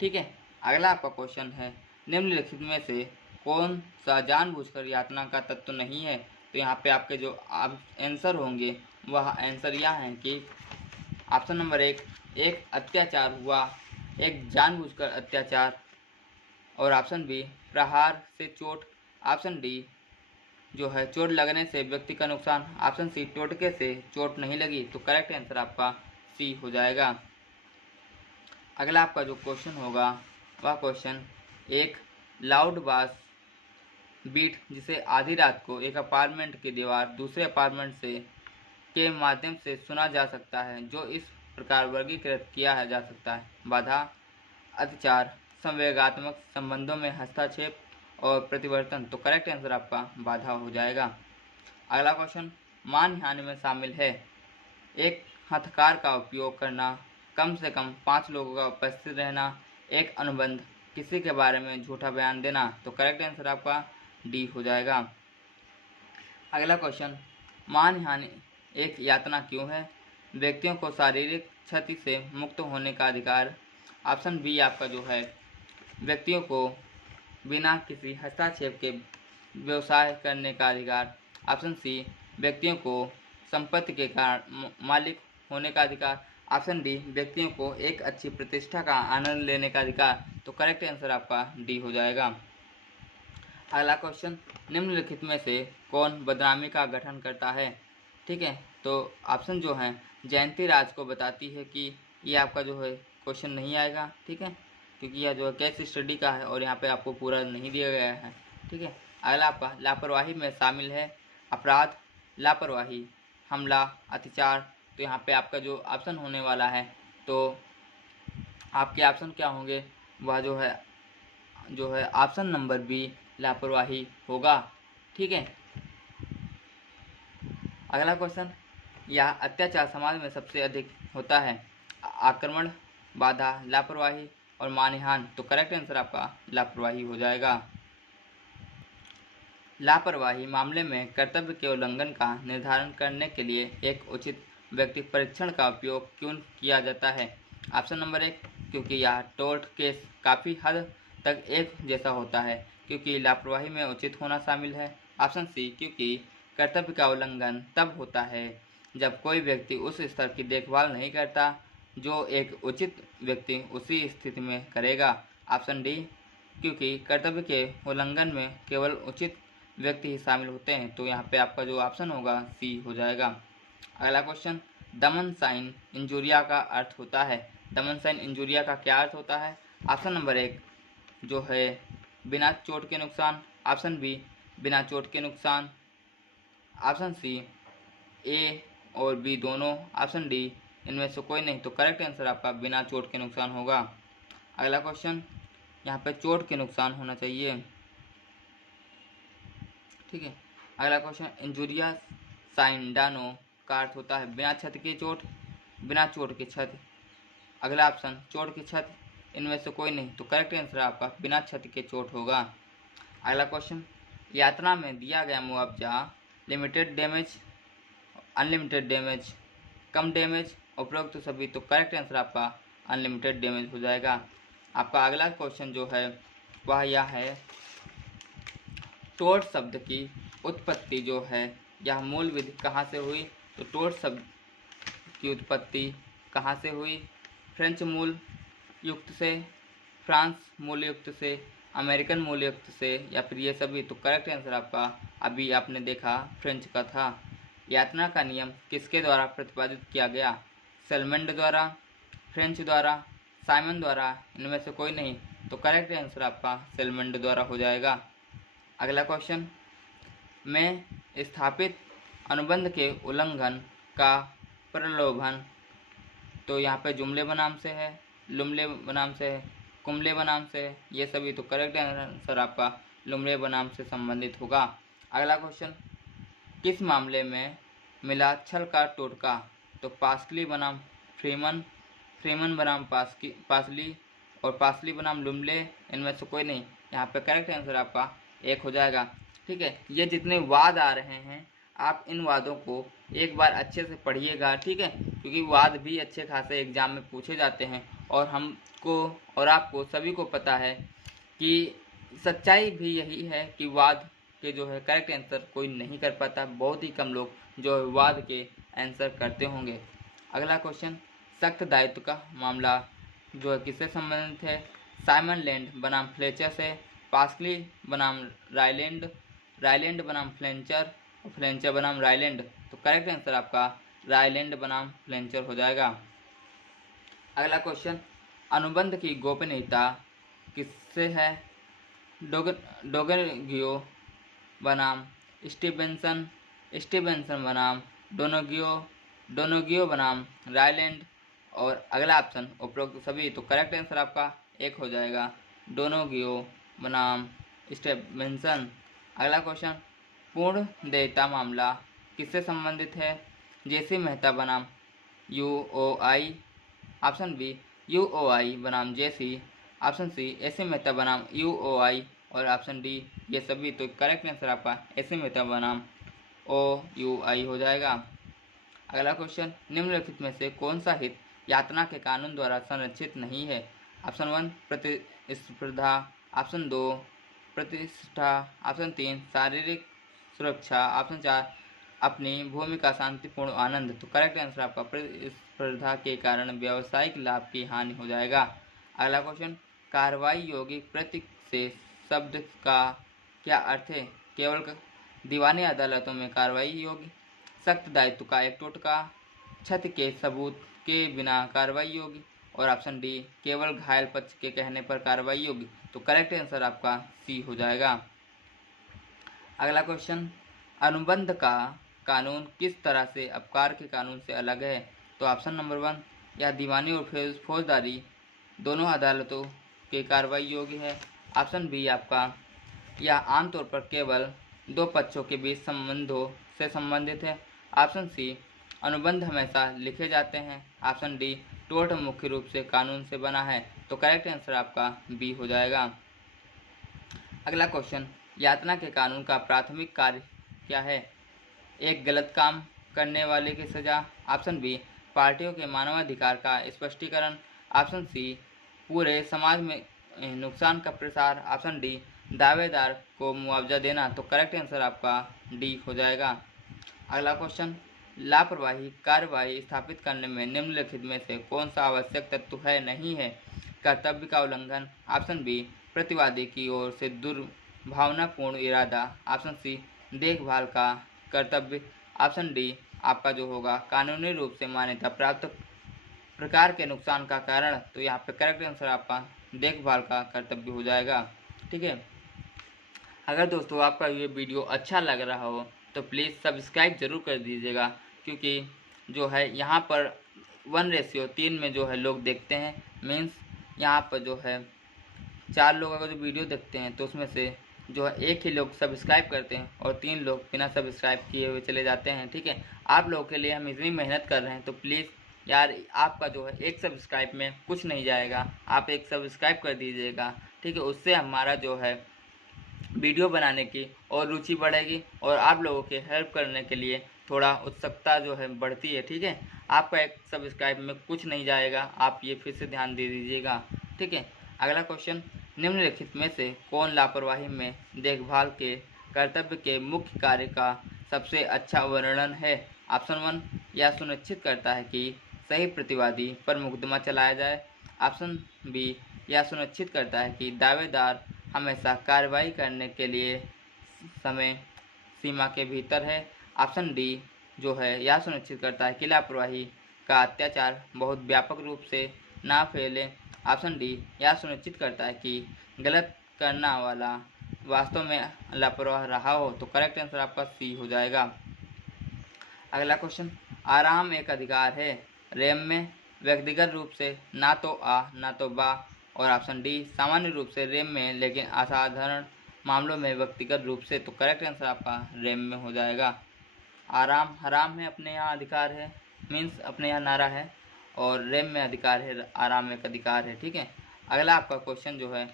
ठीक है, अगला आपका क्वेश्चन है निम्नलिखित में से कौन सा जानबूझकर यातना का तत्व नहीं है? तो यहाँ पे आपके जो आंसर होंगे वह आंसर यह है कि ऑप्शन नंबर एक अत्याचार हुआ, एक जानबूझकर अत्याचार। और ऑप्शन बी प्रहार से चोट। ऑप्शन डी जो है चोट लगने से व्यक्ति का नुकसान। ऑप्शन सी टोटके से चोट नहीं लगी। तो करेक्ट आंसर आपका सी हो जाएगा। अगला आपका जो क्वेश्चन होगा वह क्वेश्चन एक लाउड बास बीट जिसे आधी रात को एक अपार्टमेंट की दीवार दूसरे अपार्टमेंट से के माध्यम से सुना जा सकता है जो इस प्रकार वर्गीकृत किया जा सकता है बाधा, अत्याचार, संवेगात्मक संबंधों में हस्तक्षेप और प्रतिवर्तन। तो करेक्ट आंसर आपका बाधा हो जाएगा। अगला क्वेश्चन मानहानि में शामिल है एक हथकार का उपयोग करना, कम से कम 5 लोगों का उपस्थित रहना, एक अनुबंध, किसी के बारे में झूठा बयान देना। तो करेक्ट आंसर आपका डी हो जाएगा। अगला क्वेश्चन मानहानि एक यातना क्यों है? व्यक्तियों को शारीरिक क्षति से मुक्त होने का अधिकार। ऑप्शन बी आपका जो है व्यक्तियों को बिना किसी हस्तक्षेप के व्यवसाय करने का अधिकार। ऑप्शन सी व्यक्तियों को संपत्ति के कारण मालिक होने का अधिकार। ऑप्शन डी व्यक्तियों को एक अच्छी प्रतिष्ठा का आनंद लेने का अधिकार। तो करेक्ट आंसर आपका डी हो जाएगा। अगला क्वेश्चन निम्नलिखित में से कौन बदनामी का गठन करता है? ठीक है, तो ऑप्शन जो है जयंती राज को बताती है कि ये आपका जो है क्वेश्चन नहीं आएगा। ठीक है, क्योंकि यह जो है केस स्टडी का है और यहाँ पे आपको पूरा नहीं दिया गया है। ठीक है, अगला आपका लापरवाही में शामिल है अपराध, लापरवाही, हमला, अत्याचार। तो यहाँ पे आपका जो ऑप्शन होने वाला है तो आपके ऑप्शन क्या होंगे वह जो है ऑप्शन नंबर बी लापरवाही होगा। ठीक है। अगला क्वेश्चन, यह अत्याचार समाज में सबसे अधिक होता है? आक्रमण, बाधा, लापरवाही और मानहानि। तो करेक्ट आंसर आपका लापरवाही हो जाएगा। लापरवाही मामले में कर्तव्य के उल्लंघन का निर्धारण करने के लिए एक उचित व्यक्ति परीक्षण का उपयोग क्यों किया जाता है? ऑप्शन नंबर 1, क्योंकि यह टोर्ट केस काफ़ी हद तक एक जैसा होता है, क्योंकि लापरवाही में उचित होना शामिल है। ऑप्शन सी, क्योंकि कर्तव्य का उल्लंघन तब होता है जब कोई व्यक्ति उस स्तर की देखभाल नहीं करता जो एक उचित व्यक्ति उसी स्थिति में करेगा। ऑप्शन डी, क्योंकि कर्तव्य के उल्लंघन में केवल उचित व्यक्ति ही शामिल होते हैं। तो यहाँ पे आपका जो ऑप्शन होगा सी हो जाएगा। अगला क्वेश्चन, दमन साइन इंजुरिया का अर्थ होता है? दमन साइन इंजुरिया का क्या अर्थ होता है? ऑप्शन नंबर 1 जो है बिना चोट के नुकसान। ऑप्शन बी बिना चोट के नुकसान। ऑप्शन सी ए और बी दोनों। ऑप्शन डी इनमें से कोई नहीं। तो करेक्ट आंसर आपका बिना चोट के नुकसान होगा। अगला क्वेश्चन, यहाँ पे चोट के नुकसान होना चाहिए। ठीक है। अगला क्वेश्चन, इंजुरिया साइंडानो का अर्थ होता है? बिना छत की चोट, बिना चोट की छत। अगला ऑप्शन चोट की छत, इनमें से कोई नहीं। तो करेक्ट आंसर आपका बिना छत के चोट होगा। अगला क्वेश्चन, यात्रा में दिया गया मुआवजा लिमिटेड डैमेज, अनलिमिटेड डैमेज, कम डैमेज, उपरोक्त तो सभी। तो करेक्ट आंसर आपका अनलिमिटेड डैमेज हो जाएगा। आपका अगला क्वेश्चन जो है वह यह है, टोर्ट शब्द की उत्पत्ति जो है यह मूल विधि कहाँ से हुई? तो टोर्ट शब्द की उत्पत्ति कहाँ से हुई? फ्रेंच मूल युक्त से, फ्रांस मूल युक्त से, अमेरिकन मूल युक्त से, या फिर ये सभी। तो करेक्ट आंसर आपका अभी आपने देखा फ्रेंच का था। यातना का नियम किसके द्वारा प्रतिपादित किया गया? सेलमेंड द्वारा, फ्रेंच द्वारा, साइमन द्वारा, इनमें से कोई नहीं। तो करेक्ट आंसर आपका सेलमेंड द्वारा हो जाएगा। अगला क्वेश्चन, में स्थापित अनुबंध के उल्लंघन का प्रलोभन। तो यहाँ पे जुमले बनाम से है, लुमले बनाम से है, कुमले बनाम से है, ये सभी। तो करेक्ट आंसर आपका लुमले बनाम से संबंधित होगा। अगला क्वेश्चन, किस मामले में मिला छल का टोटका? तो पासली बनाम फ्रीमन, फ्रीमन बनाम पासली और पासली बनाम लुमले, इनमें से कोई नहीं। यहाँ पे करेक्ट आंसर आपका एक हो जाएगा। ठीक है। ये जितने वाद आ रहे हैं आप इन वादों को एक बार अच्छे से पढ़िएगा। ठीक है, क्योंकि वाद भी अच्छे खासे एग्जाम में पूछे जाते हैं और हमको और आपको सभी को पता है कि सच्चाई भी यही है कि वाद के जो है करेक्ट आंसर कोई नहीं कर पाता। बहुत ही कम लोग जो है वाद के आंसर करते होंगे। अगला क्वेश्चन, सख्त दायित्व का मामला जो है किससे संबंधित है? साइमन लैंड बनाम फ्लेचर से, पास्कली बनाम रायलैंड, रायलैंड बनाम फ्लेंचर और फ्लेंचर बनाम रायलैंड। तो करेक्ट आंसर आपका रायलैंड बनाम फ्लेंचर हो जाएगा। अगला क्वेश्चन, अनुबंध की गोपनीयता किससे है? डोगरगियो बनाम स्टीवेंसन, स्टीवेंसन बनाम डोनोगियो, डोनोगियो बनाम रायलैंड और अगला ऑप्शन उपरोक्त सभी। तो करेक्ट आंसर आपका एक हो जाएगा, डोनोगियो बनाम स्टीवेंसन। अगला क्वेश्चन, पूर्ण देयता मामला किससे संबंधित है? जेसी मेहता बनाम यूओआई, ऑप्शन बी यूओआई बनाम जेसी, ऑप्शन सी एसी मेहता बनाम यूओआई और ऑप्शन डी ये सभी। तो करेक्ट आंसर आपका एसी मेहता बनाम ओयूआई हो जाएगा। अगला क्वेश्चन, निम्नलिखित में से कौन सा हित यातना के कानून द्वारा संरक्षित नहीं है? ऑप्शन 1 प्रतिस्पर्धा, ऑप्शन 2 प्रतिष्ठा, ऑप्शन 3 शारीरिक सुरक्षा, ऑप्शन 4 अपनी भूमि का शांतिपूर्ण आनंद। तो करेक्ट आंसर आपका प्रतिस्पर्धा के कारण व्यावसायिक लाभ की हानि हो जाएगा। अगला क्वेश्चन, कार्रवाई योग्य प्रतीक से शब्द का क्या अर्थ है? केवल दीवानी अदालतों में कार्रवाई योग्य, सख्त दायित्व का एक टोटका, क्षत के सबूत के बिना कार्रवाई योग्य और ऑप्शन डी केवल घायल पक्ष के कहने पर कार्रवाई योग्य। तो करेक्ट आंसर आपका सी हो जाएगा। अगला क्वेश्चन, अनुबंध का कानून किस तरह से अपकार के कानून से अलग है? तो ऑप्शन नंबर 1, यह दीवानी और फौजदारी दोनों अदालतों के कार्रवाई योग्य है। ऑप्शन बी आपका यह आमतौर पर केवल दो पक्षों के बीच संबंधों से संबंधित है। ऑप्शन सी, अनुबंध हमेशा लिखे जाते हैं। ऑप्शन डी, टोर्ट मुख्य रूप से कानून से बना है। तो करेक्ट आंसर आपका बी हो जाएगा। अगला क्वेश्चन, यातना के कानून का प्राथमिक कार्य क्या है? एक, गलत काम करने वाले की सजा। ऑप्शन बी, पार्टियों के मानवाधिकार का स्पष्टीकरण। ऑप्शन सी, पूरे समाज में नुकसान का प्रसार। ऑप्शन डी, दावेदार को मुआवजा देना। तो करेक्ट आंसर आपका डी हो जाएगा। अगला क्वेश्चन, लापरवाही कार्रवाई स्थापित करने में निम्नलिखित में से कौन सा आवश्यक तत्व है नहीं है? कर्तव्य का उल्लंघन। ऑप्शन बी, प्रतिवादी की ओर से दुर्भावनापूर्ण इरादा। ऑप्शन सी, देखभाल का कर्तव्य। ऑप्शन डी आपका जो होगा कानूनी रूप से मान्यता प्राप्त प्रकार के नुकसान का कारण। तो यहाँ पे करेक्ट आंसर आपका देखभाल का कर्तव्य हो जाएगा। ठीक है। अगर दोस्तों आपका ये वीडियो अच्छा लग रहा हो तो प्लीज़ सब्सक्राइब ज़रूर कर दीजिएगा, क्योंकि जो है यहाँ पर 1:3 में जो है लोग देखते हैं। मीन्स यहाँ पर जो है 4 लोग अगर जो वीडियो देखते हैं तो उसमें से जो है 1 ही लोग सब्सक्राइब करते हैं और 3 लोग बिना सब्सक्राइब किए हुए चले जाते हैं। ठीक है। आप लोगों के लिए हम इतनी मेहनत कर रहे हैं तो प्लीज़ यार, आपका जो है 1 सब्सक्राइब में कुछ नहीं जाएगा, आप 1 सब्सक्राइब कर दीजिएगा। ठीक है। उससे हमारा जो है वीडियो बनाने की और रुचि बढ़ेगी और आप लोगों के हेल्प करने के लिए थोड़ा उत्सुकता जो है बढ़ती है। ठीक है। आपका 1 सब्सक्राइब में कुछ नहीं जाएगा, आप ये फिर से ध्यान दे दीजिएगा। ठीक है। अगला क्वेश्चन, निम्नलिखित में से कौन लापरवाही में देखभाल के कर्तव्य के मुख्य कार्य का सबसे अच्छा वर्णन है? ऑप्शन 1, यह सुनिश्चित करता है कि सही प्रतिवादी पर मुकदमा चलाया जाए। ऑप्शन बी, यह सुनिश्चित करता है कि दावेदार हमेशा कार्रवाई करने के लिए समय सीमा के भीतर है। ऑप्शन डी जो है यह सुनिश्चित करता है कि लापरवाही का अत्याचार बहुत व्यापक रूप से ना फैले। ऑप्शन डी यह सुनिश्चित करता है कि गलत करना वाला वास्तव में लापरवाह रहा हो। तो करेक्ट आंसर आपका सी हो जाएगा। अगला क्वेश्चन, आराम एक अधिकार है। रैम में व्यक्तिगत रूप से ना तो आ ना तो बा। और ऑप्शन डी, सामान्य रूप से रैम में लेकिन असाधारण मामलों में व्यक्तिगत रूप से। तो करेक्ट आंसर आपका रैम में हो जाएगा। आराम हराम में अपने यहाँ अधिकार है, मीन्स अपने यहाँ नारा है, और रैम में अधिकार है, आराम एक अधिकार है। ठीक है। अगला आपका क्वेश्चन जो है,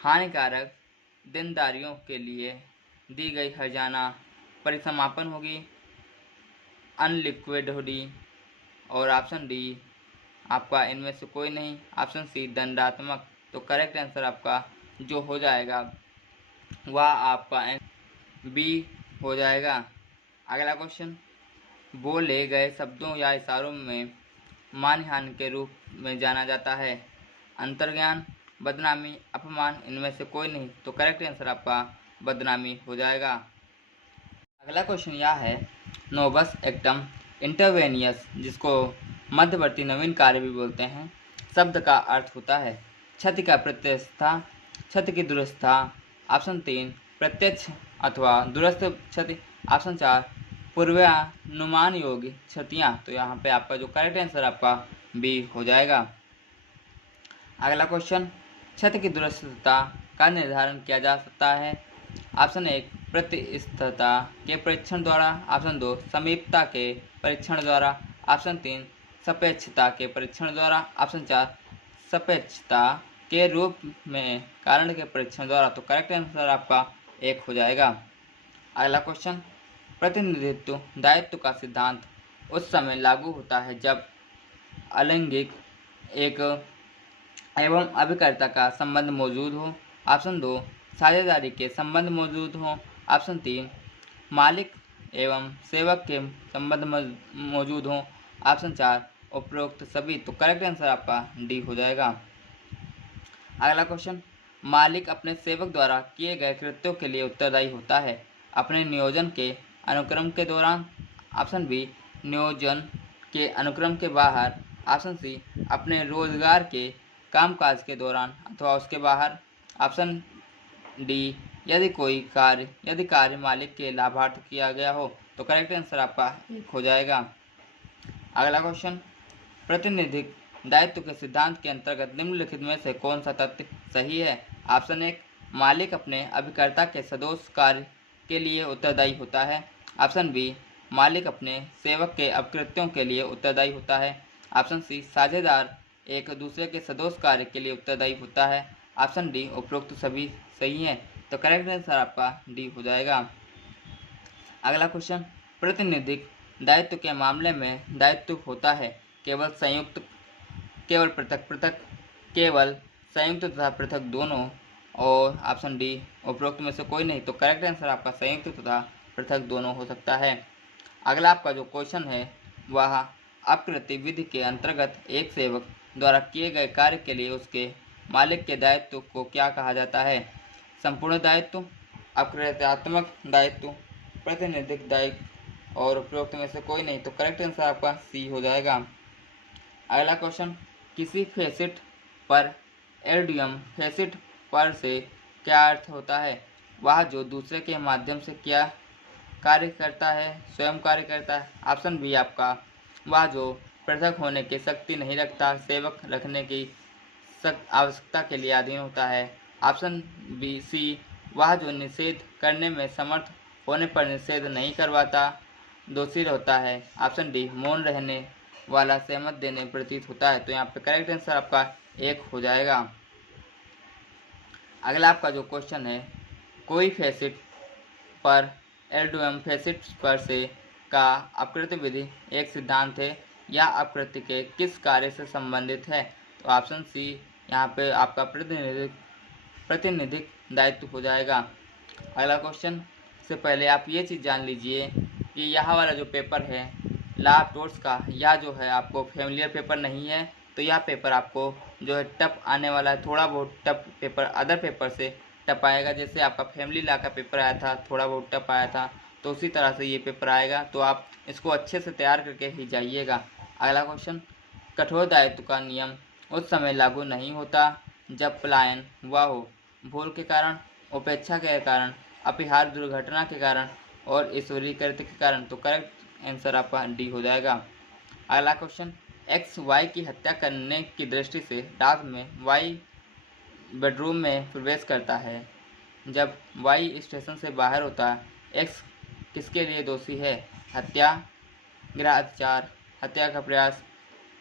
हानिकारक देनदारियों के लिए दी गई हर्जाना परिसमापन होगी, अनलिक्विड होगी। और ऑप्शन डी आपका इनमें से कोई नहीं। ऑप्शन सी दंडात्मक। तो करेक्ट आंसर आपका जो हो जाएगा वह आपका बी हो जाएगा। अगला क्वेश्चन, बोले गए शब्दों या इशारों में मानहानि के रूप में जाना जाता है, अंतर्ज्ञान, बदनामी, अपमान, इनमें से कोई नहीं। तो करेक्ट आंसर आपका बदनामी हो जाएगा। अगला क्वेश्चन यह है, नोबस एक्टम इंटरवेनियस, जिसको मध्यवर्ती नवीन कार्य भी बोलते हैं, शब्द का अर्थ होता है क्षति का प्रत्यस्थता, क्षति की दुरस्था। ऑप्शन 3, प्रत्यक्ष अथवा दूरस्थ क्षति। ऑप्शन 4, पूर्वानुमान योग्य क्षतियाँ। तो यहाँ पे आपका जो करेक्ट आंसर आपका बी हो जाएगा। अगला क्वेश्चन, क्षति की दूरस्थता का निर्धारण किया जा सकता है। ऑप्शन 1, प्रतिस्थता के परीक्षण द्वारा। ऑप्शन 2, समीपता के परीक्षण द्वारा। ऑप्शन 3, सापेक्षता के परीक्षण द्वारा। ऑप्शन 4, सापेक्षता के रूप में कारण के परीक्षण द्वारा। तो करेक्ट आंसर आपका 1 हो जाएगा। अगला क्वेश्चन, प्रतिनिधित्व दायित्व का सिद्धांत उस समय लागू होता है जब अलैंगिक एक एवं अभिकर्ता का संबंध मौजूद हो। ऑप्शन 2, साझेदारी के संबंध मौजूद हो। ऑप्शन 3, मालिक एवं सेवक के संबंध मौजूद हो। ऑप्शन 4, उपरोक्त सभी। तो करेक्ट आंसर आपका डी हो जाएगा। अगला क्वेश्चन, मालिक अपने सेवक द्वारा किए गए कृत्यों के लिए उत्तरदायी होता है अपने नियोजन के अनुक्रम के दौरान। ऑप्शन बी, नियोजन के अनुक्रम के बाहर। ऑप्शन सी, अपने रोजगार के कामकाज के दौरान अथवा उसके बाहर। ऑप्शन डी, यदि कार्य मालिक के लाभार्थ किया गया हो। तो करेक्ट आंसर आपका 1 हो जाएगा। अगला क्वेश्चन, प्रतिनिधिक दायित्व के सिद्धांत के अंतर्गत निम्नलिखित में से कौन सा तथ्य सही है? ऑप्शन 1, मालिक अपने अभिकर्ता के सदोष कार्य के लिए उत्तरदायी होता है। ऑप्शन बी, मालिक अपने सेवक के अपकृत्यों के लिए उत्तरदायी होता है। ऑप्शन सी, साझेदार एक दूसरे के सदोष कार्य के लिए उत्तरदायी होता है। ऑप्शन डी, उपरोक्त सभी सही है। तो करेक्ट आंसर आपका डी हो जाएगा। अगला क्वेश्चन, प्रतिनिधिक दायित्व के मामले में दायित्व होता है केवल संयुक्त, केवल पृथक पृथक, केवल संयुक्त तथा पृथक दोनों, और ऑप्शन डी, उपरोक्त में से कोई नहीं। तो करेक्ट आंसर आपका संयुक्त तथा पृथक दोनों हो सकता है। अगला आपका जो क्वेश्चन है वह अपकृत्य विधि के अंतर्गत एक सेवक द्वारा किए गए कार्य के लिए उसके मालिक के दायित्व को क्या कहा जाता है? संपूर्ण दायित्व, अपकृत्यात्मक दायित्व, प्रतिनिधिक दायित्व, और उपरोक्त में से कोई नहीं। तो करेक्ट आंसर आपका सी हो जाएगा। अगला क्वेश्चन, किसी फेसिट पर एलडीएम फेसिट पर से क्या अर्थ होता है? वह जो दूसरे के माध्यम से क्या कार्य करता है, स्वयं कार्य करता है। ऑप्शन बी आपका, वह जो पृथक होने की शक्ति नहीं रखता, सेवक रखने की आवश्यकता के लिए अधीन होता है। ऑप्शन बी सी, वह जो निषेध करने में समर्थ होने पर निषेध नहीं करवाता, दोषी होता है। ऑप्शन डी, मौन रहने वाला, सहमत देने प्रतीत होता है। तो यहाँ पे करेक्ट आंसर आपका एक हो जाएगा। अगला आपका जो क्वेश्चन है, कोई फेसिट पर एलडीएम फेसिट पर से का अपकृत्य विधि एक सिद्धांत है या अपकृत्य के किस कार्य से संबंधित है? तो ऑप्शन सी यहाँ पे आपका प्रतिनिधिक दायित्व हो जाएगा। अगला क्वेश्चन से पहले आप ये चीज़ जान लीजिए कि यह वाला जो पेपर है लॉ ऑफ टॉर्ट्स का, यह जो है आपको फेमिलियर पेपर नहीं है। तो यह पेपर आपको जो है टफ आने वाला है, थोड़ा बहुत टफ पेपर अदर पेपर से टफ आएगा। जैसे आपका फैमिली लॉ का पेपर आया था, थोड़ा बहुत टफ आया था, तो उसी तरह से ये पेपर आएगा। तो आप इसको अच्छे से तैयार करके ही जाइएगा। अगला क्वेश्चन, कठोर दायित्व का नियम उस समय लागू नहीं होता जब पलायन हुआ हो, भूल के कारण, उपेक्षा के कारण, अपरिहार्य दुर्घटना के कारण और ईश्वरीय कृत्य के कारण। तो करेक्ट आंसर आपका डी हो जाएगा। अगला क्वेश्चन, एक्स वाई की हत्या करने की दृष्टि से रात में वाई बेडरूम में प्रवेश करता है। जब वाई स्टेशन से बाहर होता है, एक्स किसके लिए दोषी है? हत्या, गृह अत्याचार, हत्या का प्रयास,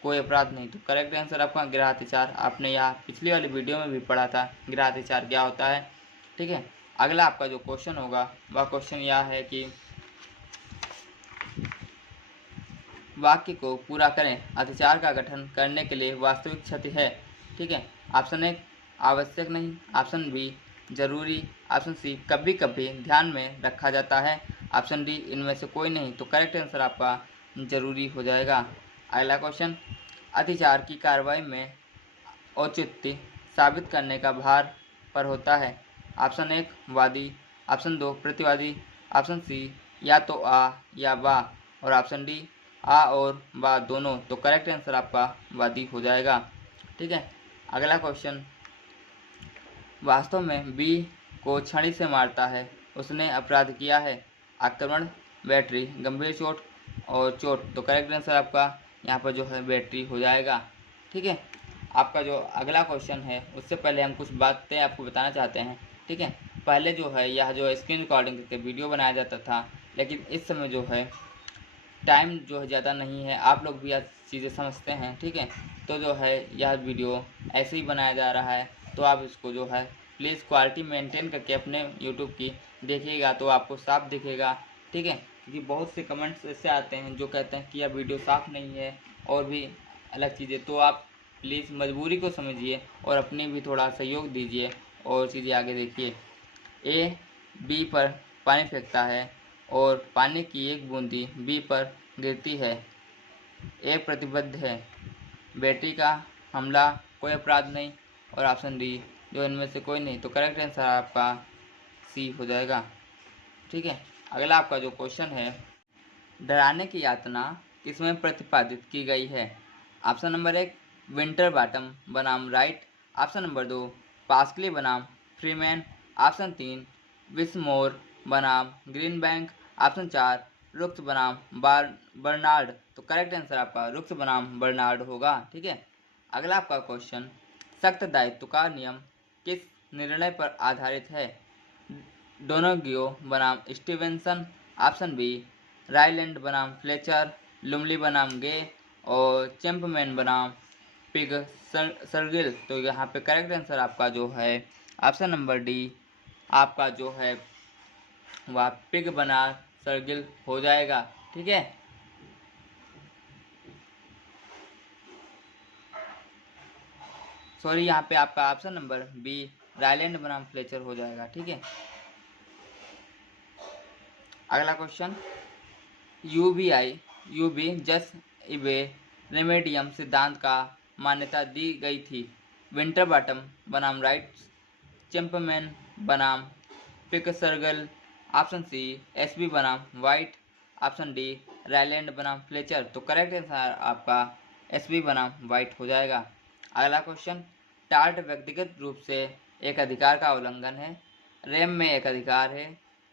कोई अपराध नहीं। तो करेक्ट आंसर आपका गृह अत्याचार। आपने यहाँ पिछली वाली वीडियो में भी पढ़ा था गृह अत्याचार क्या होता है। ठीक है। अगला आपका जो क्वेश्चन होगा वह क्वेश्चन यह है कि वाक्य को पूरा करें। अत्याचार का गठन करने के लिए वास्तविक क्षति है। ठीक है। ऑप्शन ए, आवश्यक नहीं। ऑप्शन बी, जरूरी। ऑप्शन सी, कभी कभी ध्यान में रखा जाता है। ऑप्शन डी, इनमें से कोई नहीं। तो करेक्ट आंसर आपका जरूरी हो जाएगा। अगला क्वेश्चन, अत्याचार की कार्रवाई में औचित्य साबित करने का भार पर होता है। ऑप्शन एक, वादी। ऑप्शन दो, प्रतिवादी। ऑप्शन सी, या तो आ या बा, और ऑप्शन डी, आ और बा दोनों। तो करेक्ट आंसर आपका वादी हो जाएगा। ठीक है। अगला क्वेश्चन, वास्तव में बी को छड़ी से मारता है, उसने अपराध किया है। आक्रमण, बैटरी, गंभीर चोट और चोट। तो करेक्ट आंसर आपका यहाँ पर जो है बैटरी हो जाएगा। ठीक है। आपका जो अगला क्वेश्चन है उससे पहले हम कुछ बातें आपको बताना चाहते हैं। ठीक है। पहले जो है यह जो स्क्रीन रिकॉर्डिंग करके वीडियो बनाया जाता था, लेकिन इस समय जो है टाइम जो है ज़्यादा नहीं है, आप लोग भी यह चीज़ें समझते हैं। ठीक है। तो जो है यह वीडियो ऐसे ही बनाया जा रहा है, तो आप इसको जो है प्लीज़ क्वालिटी मेंटेन करके अपने यूट्यूब की देखिएगा तो आपको साफ दिखेगा। ठीक है। क्योंकि बहुत से कमेंट्स ऐसे आते हैं जो कहते हैं कि यह वीडियो साफ नहीं है और भी अलग चीज़ें। तो आप प्लीज़ मजबूरी को समझिए और अपने भी थोड़ा सहयोग दीजिए और चीज़ें आगे देखिए। ए बी पर पानी फेंकता है और पानी की एक बूंदी बी पर गिरती है। ए प्रतिबद्ध है। बेटी का हमला, कोई अपराध नहीं। और ऑप्शन डी, जो इनमें से कोई नहीं। तो करेक्ट आंसर आपका सी हो जाएगा। ठीक है। अगला आपका जो क्वेश्चन है, डराने की यातना किसमें प्रतिपादित की गई है? ऑप्शन नंबर एक, विंटर बॉटम बनाम राइट। ऑप्शन नंबर दो, पास्कली बनाम फ्रीमैन। ऑप्शन तीन, विस्मोर बनाम ग्रीन बैंक। ऑप्शन चार, रुक्स बनाम बर्नार्ड। तो करेक्ट आंसर आपका रुक्स बनाम बर्नार्ड होगा। ठीक है। अगला आपका क्वेश्चन, सख्त दायित्व का नियम किस निर्णय पर आधारित है? डोनेगियो बनाम स्टीवेंसन, ऑप्शन बी रायलैंड बनाम फ्लेचर, लुमली बनाम गे और चैंपमैन बनाम पिग सर्गिल। तो यहाँ पे करेक्ट आंसर आपका जो है ऑप्शन नंबर डी आपका जो है वह पिग बना सर्गिल हो जाएगा। ठीक है, सॉरी, यहाँ पे आपका ऑप्शन नंबर बी रायलैंड बनाम फ्लेचर हो जाएगा। ठीक है, अगला क्वेश्चन, यूबी जस इबे रेमेडियम सिद्धांत का मान्यता दी गई थी? विंटर बॉटम बनाम राइट चैंपमैन बनाम पिकसर्गल, ऑप्शन सी एसबी बनाम वाइट, ऑप्शन डी रायलैंड बनाम फ्लेचर। तो करेक्ट आंसर आपका एसबी बनाम वाइट हो जाएगा। अगला क्वेश्चन, टार्ट व्यक्तिगत रूप से एक अधिकार का उल्लंघन है, रेम में एक अधिकार है।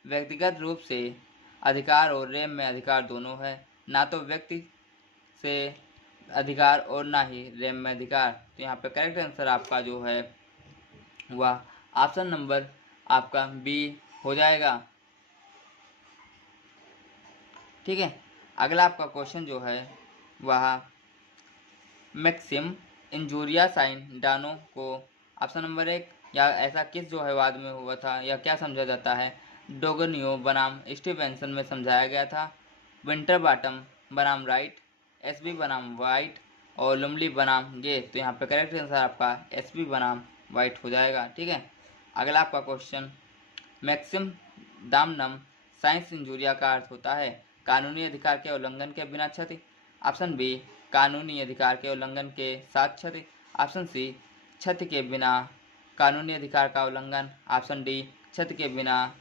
व्यक्तिगत रूप से अधिकार और रेम में अधिकार दोनों है, ना तो व्यक्ति से अधिकार और ना ही रेम में अधिकार। तो यहाँ पे करेक्ट आंसर आपका जो है वह ऑप्शन नंबर आपका बी हो जाएगा। ठीक है, अगला आपका क्वेश्चन जो है वह मैक्सिम इंजूरिया साइन डानो को ऑप्शन नंबर 1 या ऐसा किस जो है बाद में हुआ था या क्या समझा जाता है? डोगनियो बनाम स्टीवेंसन में समझाया गया था। विंटर बॉटम बनाम राइट, एसबी बनाम वाइट और लुमली बनाम गे। तो यहाँ पे करेक्ट आंसर आपका एसबी बनाम वाइट हो जाएगा। ठीक है, अगला आपका क्वेश्चन, मैक्सिम दामनम साइंस इंजूरिया का अर्थ होता है कानूनी अधिकार के उल्लंघन के बिना क्षति, ऑप्शन बी कानूनी अधिकार के उल्लंघन के साथ क्षति, ऑप्शन सी क्षति के बिना कानूनी अधिकार का उल्लंघन, ऑप्शन डी क्षति के बिना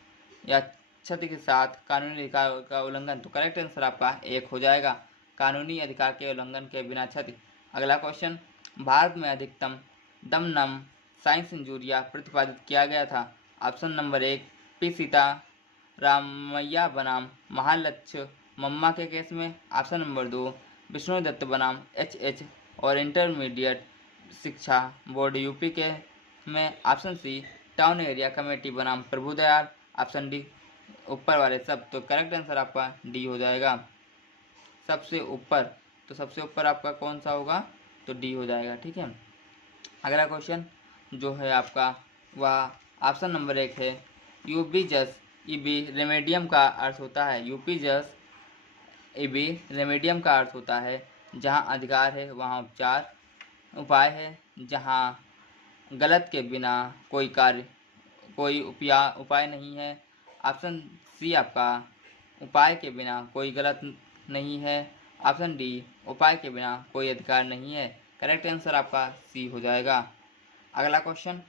या क्षति के साथ कानूनी अधिकार का उल्लंघन। तो करेक्ट आंसर आपका 1 हो जाएगा, कानूनी अधिकार के उल्लंघन के बिना क्षति। अगला क्वेश्चन, भारत में अधिकतम दमनम साइंस इंजूरिया प्रतिपादित किया गया था? Option number 1 P Sita Ramaiah बनाम महालक्ष्य मम्मा के केस में, ऑप्शन नंबर 2 विष्णुदत्त बनाम एच और इंटरमीडिएट शिक्षा बोर्ड यूपी के में, option C town area committee बनाम प्रभुदयाल, ऑप्शन डी ऊपर वाले सब। तो करेक्ट आंसर आपका डी हो जाएगा, सबसे ऊपर। तो सबसे ऊपर आपका कौन सा होगा? तो डी हो जाएगा। ठीक है, अगला क्वेश्चन जो है आपका वह ऑप्शन नंबर 1 है यूबी जस इबी रेमेडियम का अर्थ होता है। यूपी जस इबी रेमेडियम का अर्थ होता है जहाँ अधिकार है वहाँ उपचार, उपाय है जहाँ गलत के बिना कोई उपाय नहीं है, ऑप्शन सी आपका उपाय के बिना कोई गलत नहीं है, ऑप्शन डी उपाय के बिना कोई अधिकार नहीं है। करेक्ट आंसर आपका सी हो जाएगा। अगला क्वेश्चन,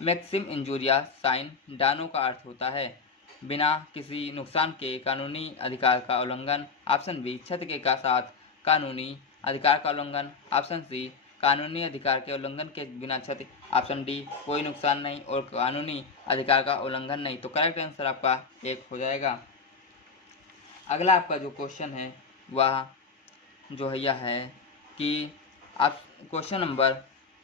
मैक्सिम इंजूरिया साइन डानो का अर्थ होता है बिना किसी नुकसान के कानूनी अधिकार का उल्लंघन, ऑप्शन बी क्षति के का साथ कानूनी अधिकार का उल्लंघन, ऑप्शन सी कानूनी अधिकार के उल्लंघन के बिना क्षति, ऑप्शन डी कोई नुकसान नहीं और कानूनी अधिकार का उल्लंघन नहीं। तो करेक्ट आंसर आपका 1 हो जाएगा। अगला आपका जो क्वेश्चन है वह जो है यह है कि आप क्वेश्चन नंबर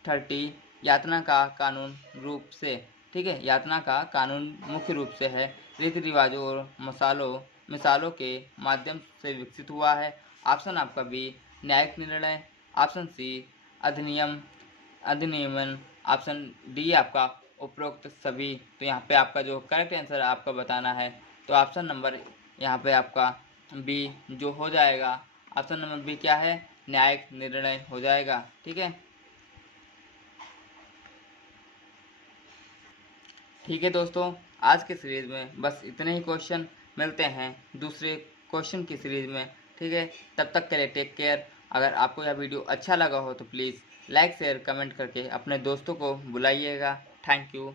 30 यातना का कानून रूप से, ठीक है, यातना का कानून मुख्य रूप से है रीति रिवाजों और मिसालों के माध्यम से विकसित हुआ है। ऑप्शन आपका बी न्यायिक निर्णय, ऑप्शन सी अधिनियमन, ऑप्शन डी आपका उपरोक्त सभी। तो यहाँ पे आपका जो करेक्ट आंसर आपका बताना है तो ऑप्शन नंबर यहाँ पे आपका बी जो हो जाएगा, ऑप्शन नंबर बी क्या है? न्यायिक निर्णय हो जाएगा। ठीक है, ठीक है दोस्तों, आज के सीरीज में बस इतने ही क्वेश्चन। मिलते हैं दूसरे क्वेश्चन की सीरीज में। ठीक है, तब तक के लिए टेक केयर। अगर आपको यह वीडियो अच्छा लगा हो तो प्लीज़ लाइक शेयर कमेंट करके अपने दोस्तों को बुलाइएगा। Thank you.